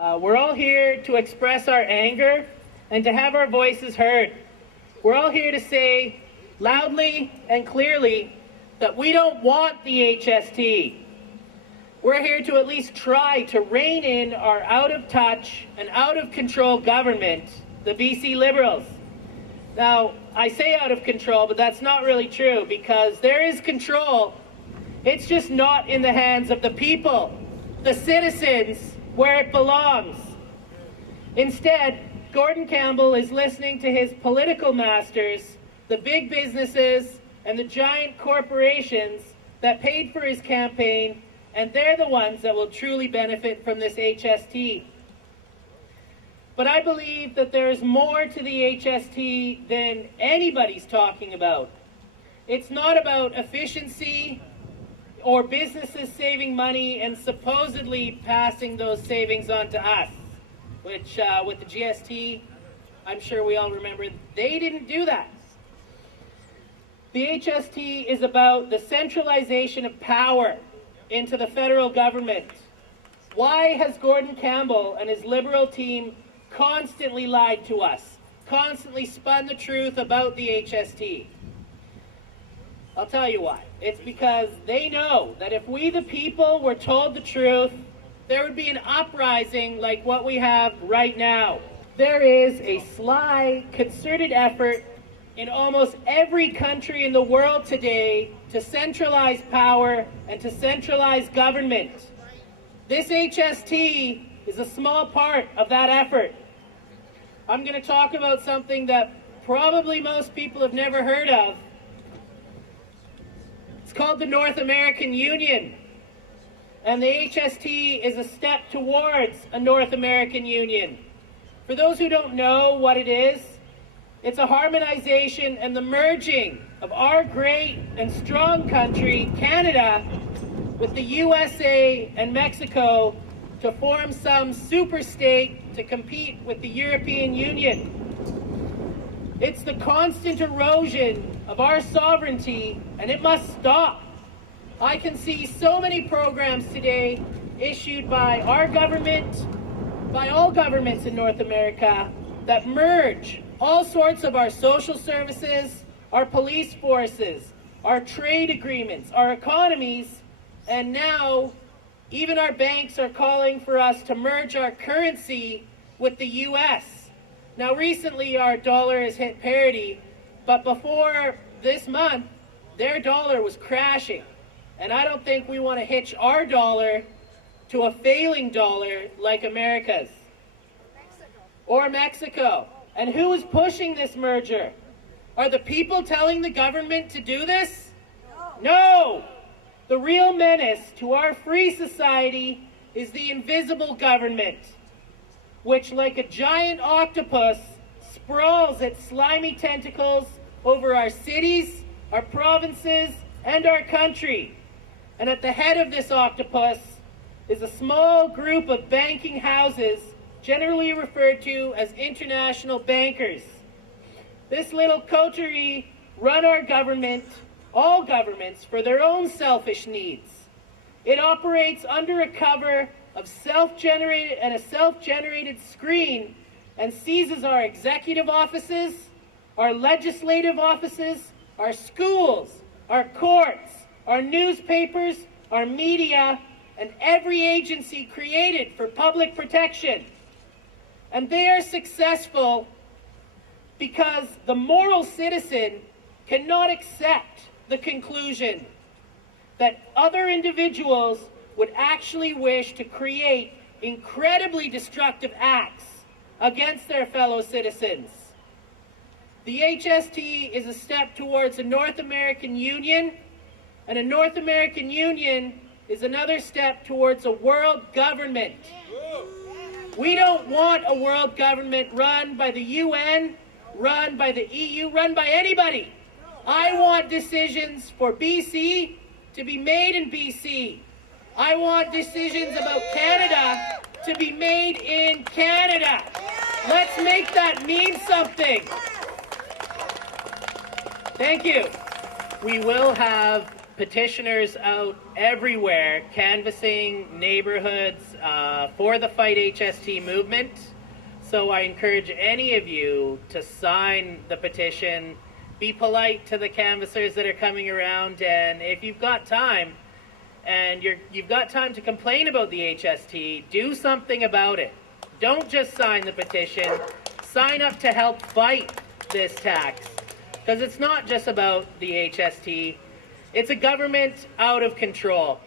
We're all here to express our anger and to have our voices heard. We're all here to say loudly and clearly that we don't want the HST. We're here to at least try to rein in our out-of-touch and out-of-control government, the BC Liberals. Now, I say out of control, but that's not really true because there is control. It's just not in the hands of the people, the citizens, where it belongs. Instead, Gordon Campbell is listening to his political masters, the big businesses and the giant corporations that paid for his campaign, and they're the ones that will truly benefit from this HST. But I believe that there is more to the HST than anybody's talking about. It's not about efficiency or businesses saving money and supposedly passing those savings on to us, which with the GST, I'm sure we all remember, they didn't do that. The HST is about the centralization of power into the federal government. Why has Gordon Campbell and his Liberal team constantly lied to us, constantly spun the truth about the HST? I'll tell you why. It's because they know that if we the people were told the truth, there would be an uprising like what we have right now. There is a sly, concerted effort in almost every country in the world today to centralize power and to centralize government. This HST is a small part of that effort. I'm going to talk about something that probably most people have never heard of. It's called the North American Union. And the HST is a step towards a North American Union. For those who don't know what it is, it's a harmonization and the merging of our great and strong country, Canada, with the USA and Mexico to form some super state to compete with the European Union. It's the constant erosion of our sovereignty, and it must stop. I can see so many programs today issued by our government, by all governments in North America, that merge all sorts of our social services, our police forces, our trade agreements, our economies, and now even our banks are calling for us to merge our currency with the US. Now recently our dollar has hit parity, but before this month, their dollar was crashing. And I don't think we want to hitch our dollar to a failing dollar like America's. Or Mexico. And who is pushing this merger? Are the people telling the government to do this? No! The real menace to our free society is the invisible government, which like a giant octopus sprawls its slimy tentacles over our cities, our provinces, and our country. And at the head of this octopus is a small group of banking houses generally referred to as international bankers. This little coterie run our government, all governments, for their own selfish needs. It operates under a cover of a self-generated screen and seizes our executive offices, our legislative offices, our schools, our courts, our newspapers, our media, and every agency created for public protection. And they are successful because the moral citizen cannot accept the conclusion that other individuals would actually wish to create incredibly destructive acts against their fellow citizens. The HST is a step towards a North American Union, and a North American Union is another step towards a world government. We don't want a world government run by the UN, run by the EU, run by anybody. I want decisions for BC to be made in BC. I want decisions about Canada to be made in Canada. Let's make that mean something. Thank you. We will have petitioners out everywhere canvassing neighborhoods for the Fight HST movement. So I encourage any of you to sign the petition. Be polite to the canvassers that are coming around, and if you've got time, and you've got time to complain about the HST, do something about it. Don't just sign the petition. Sign up to help fight this tax. Because it's not just about the HST. It's a government out of control.